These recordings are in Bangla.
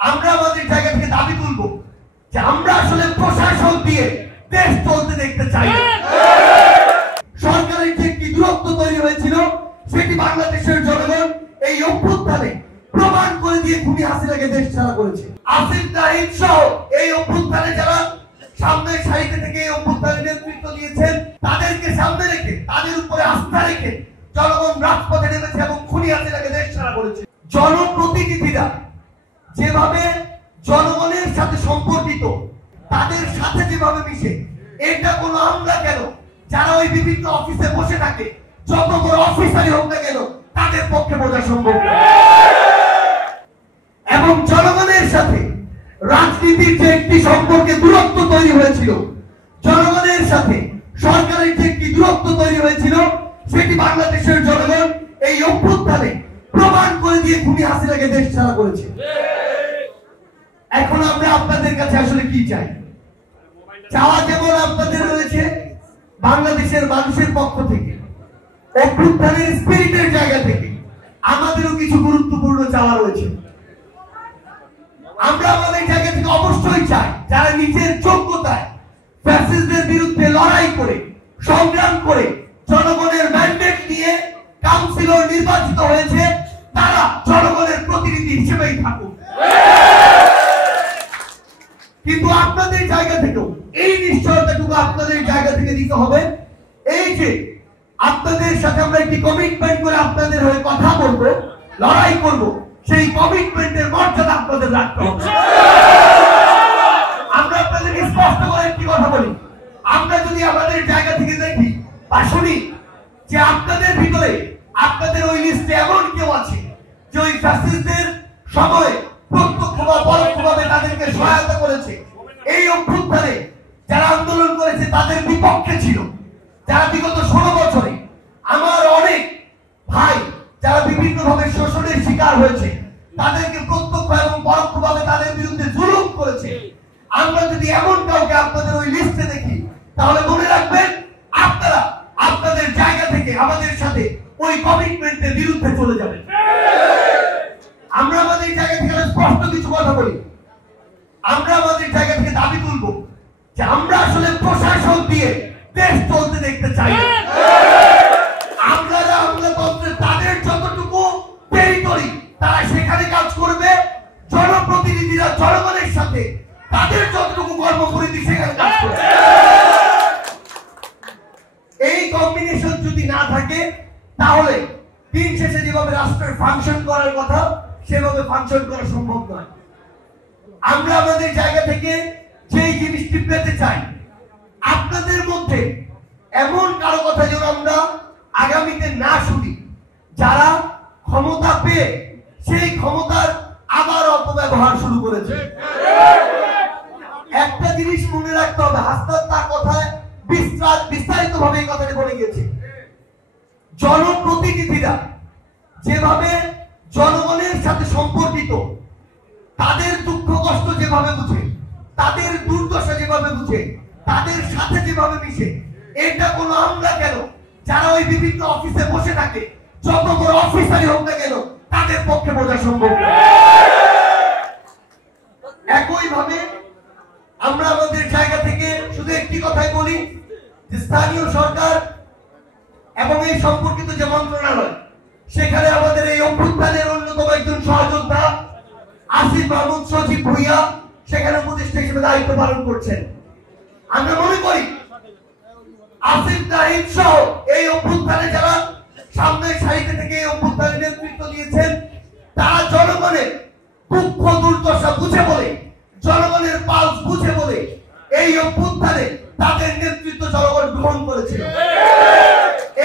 আমরা আমাদের জায়গা থেকে দাবি তুলব যে আমরা আসলে প্রশাসন দিয়ে দেশ চলতে দেখতে চাই। সরকারের যে একটি দূরত্ব তৈরি হয়েছিল সেটি বাংলাদেশের জনগণ এই অভ্যুত্থানে প্রমাণ করে দিয়ে খুনি হাসিনাকে দেশ ছাড়া করেছে। আসিফ নাহিদ সহ এই অভ্যুত্থানে যারা সামনের সারিতে থেকে এই অভ্যুত্থানের নেতৃত্ব দিয়েছেন তাদেরকে সামনে রেখে তাদের উপরে আস্থা রেখে জনগণ রাজপথে নেমেছে এবং খুনি হাসিনাকে দেশ ছাড়া করেছে। জনপ্রতিনিধিরা যেভাবে জনগণের সাথে সম্পর্কিত তাদের সাথে যেভাবে মিশে, এটা কোনো আমরা কেন যারা ওই বিভিন্ন অফিসে বসে থাকে যত বড় অফিসারই হোক না কেন তাদের পক্ষে বোঝা সম্ভব না। এবং জনগণের সাথে রাজনীতির যে একটি সম্পর্কে দূরত্ব তৈরি হয়েছিল, জনগণের সাথে সরকারের যে একটি দূরত্ব তৈরি হয়েছিল সেটি বাংলাদেশের জনগণ এই অভ্যুত্থানে প্রমাণ করে দিয়ে খুনি হাসিনাকে দেশ ছাড়া করেছে। এখন আমরা আপনাদের কাছে আসলে কি চাই? চাওয়া যেমন আপনাদের রয়েছে বাংলাদেশের মানুষের পক্ষ থেকে, অভ্যুত্থানের স্পিরিটের জায়গা থেকে আমাদেরও কিছু গুরুত্বপূর্ণ চাওয়া রয়েছে। আমরা আমাদের জায়গা থেকে অবশ্যই চাই যারা নিজের যোগ্যতায় ফ্যাসিস্টদের বিরুদ্ধে লড়াই করে সংগ্রাম করে জনগণের ম্যান্ডেট নিয়ে কাউন্সিলর নির্বাচিত হয়েছে তারা জনগণের প্রতিনিধি হিসেবেই থাকুক। কিন্তু আপনাদের জায়গা থেকেও এই নিশ্চয়তাটুকু আপনাদের জায়গা থেকে দিতে হবে, এই যে আপনাদের সাথে আমরা একটি কমিটমেন্ট করে আপনাদের হয়ে কথা বলবো, লড়াই করব, সেই কমিটমেন্টের মর্যাদা আপনাদের রাখতে হবে। আমরা আপনাদেরকে স্পষ্ট করে একটি কথা বলি, আমরা যদি আমাদের জায়গা থেকে দেখি বা শুনি যে আপনাদের ভিতরে আপনাদের ওই লিস্টে এমন কেউ আছে যে ওই ফ্যাসিস্টদের সময়ে প্রত্যক্ষ বা পরোক্ষভাবে তাদেরকে সহায়তা করেছে, এই অভ্যুত্থানে যারা আন্দোলন করেছে তাদের বিপক্ষে ছিল, যারা বিগত 16 বছরে আমার অনেক ভাই যারা বিভিন্নভাবে শোষণের শিকার হয়েছে তাদেরকে প্রত্যক্ষ এবং পরোক্ষভাবে তাদের বিরুদ্ধে জুলুম করেছে, আমরা যদি এমন কাউকে আপনাদের ওই লিস্টে দেখি তাহলে মনে রাখবেন আপনারা আপনাদের জায়গা থেকে আমাদের সাথে ওই কমিটমেন্টের বিরুদ্ধে চলে যাবেন। আমরা আমাদের জায়গা থেকে স্পষ্ট কিছু কথা বলি, আমরা আমাদের জায়গা থেকে দাবি তুলব যে আমরা আসলে প্রশাসন দিয়ে দেশ চলতে দেখতে চাই। আমরা আমলাতন্ত্রে তাদের যতটুকু টেরিটরি তারা সেখানে কাজ করবে, জনপ্রতিনিধিরা জনগণের সাথে তাদের যতটুকু কর্মপরিধি সেখানে কাজ করবে। এই কম্বিনেশন যদি না থাকে তাহলে দিন শেষে যেভাবে রাষ্ট্রের ফাংশন করার কথা সেভাবে ফাংশন করা সম্ভব নয়। আমরা আমাদের জায়গা থেকে যেই জিনিসটি পেতে চাই, আপনাদের মধ্যে এমন কারো কথা যেন আমরা আগামীতে না শুনি যারা ক্ষমতা পেয়ে সেই ক্ষমতার আবার অপব্যবহার শুরু করেছে। একটা জিনিস মনে রাখতে হবে, হাসনাত তার কথায় বিস্তারিত ভাবে এই কথাটি বলে গিয়েছে, জনপ্রতিনিধিরা যেভাবে জনগণের সাথে সম্পর্কিত তাদের দুঃখ কষ্ট যেভাবে বুঝে, তাদের দুর্দশা যেভাবে বুঝে, তাদের সাথে যেভাবে মিশে, এটা কোনো আমরা কেন যারা ওই বিভিন্ন অফিসে বসে থাকে যত বড় অফিসারই হোক না কেন তাদের পক্ষে বোঝা সম্ভব না। একইভাবে আমরা আমাদের জায়গা থেকে শুধু একটি কথাই বলি যে স্থানীয় সরকার এবং এই সম্পর্কিত যে মন্ত্রণালয় সেখানে আমাদের এই অভ্যুত্থানের অন্যতম একজন সহযোদ্ধা আসিফ মাহমুদ সচিব ভুইয়া সেখানে উপদেষ্টা হিসেবে দায়িত্ব পালন করছেন। আমরা মনে করি আসিফ নাহিদ সহ এই অভ্যুত্থানে যারা সামনের সারিতে থেকে এই অভ্যুত্থানের নেতৃত্ব দিয়েছেন তারা জনগণের দুঃখ দুর্দশা বুঝে বলে, জনগণের পালস বুঝে বলে এই অভ্যুত্থানে তাদের নেতৃত্ব জনগণ গ্রহণ করেছিল।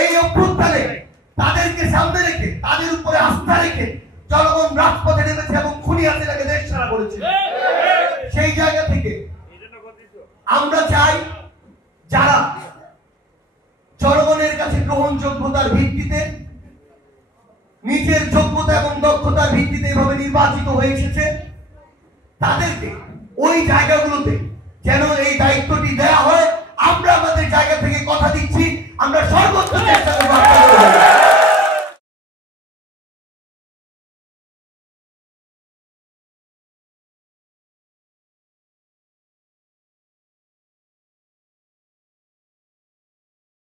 এই অভ্যুত্থানে তাদেরকে সামনে রেখে তাদের উপরে আস্থা রেখে জনগণ রাজপথে নেমেছে এবং খুনি হাসিনাকে দেশ ছাড়া করেছে। সেই জায়গা থেকে আমরা চাই যারা জনগণের কাছে গ্রহণযোগ্যতার ভিত্তিতে নিজের যোগ্যতা এবং দক্ষতার ভিত্তিতে এভাবে নির্বাচিত হয়ে এসেছে তাদেরকে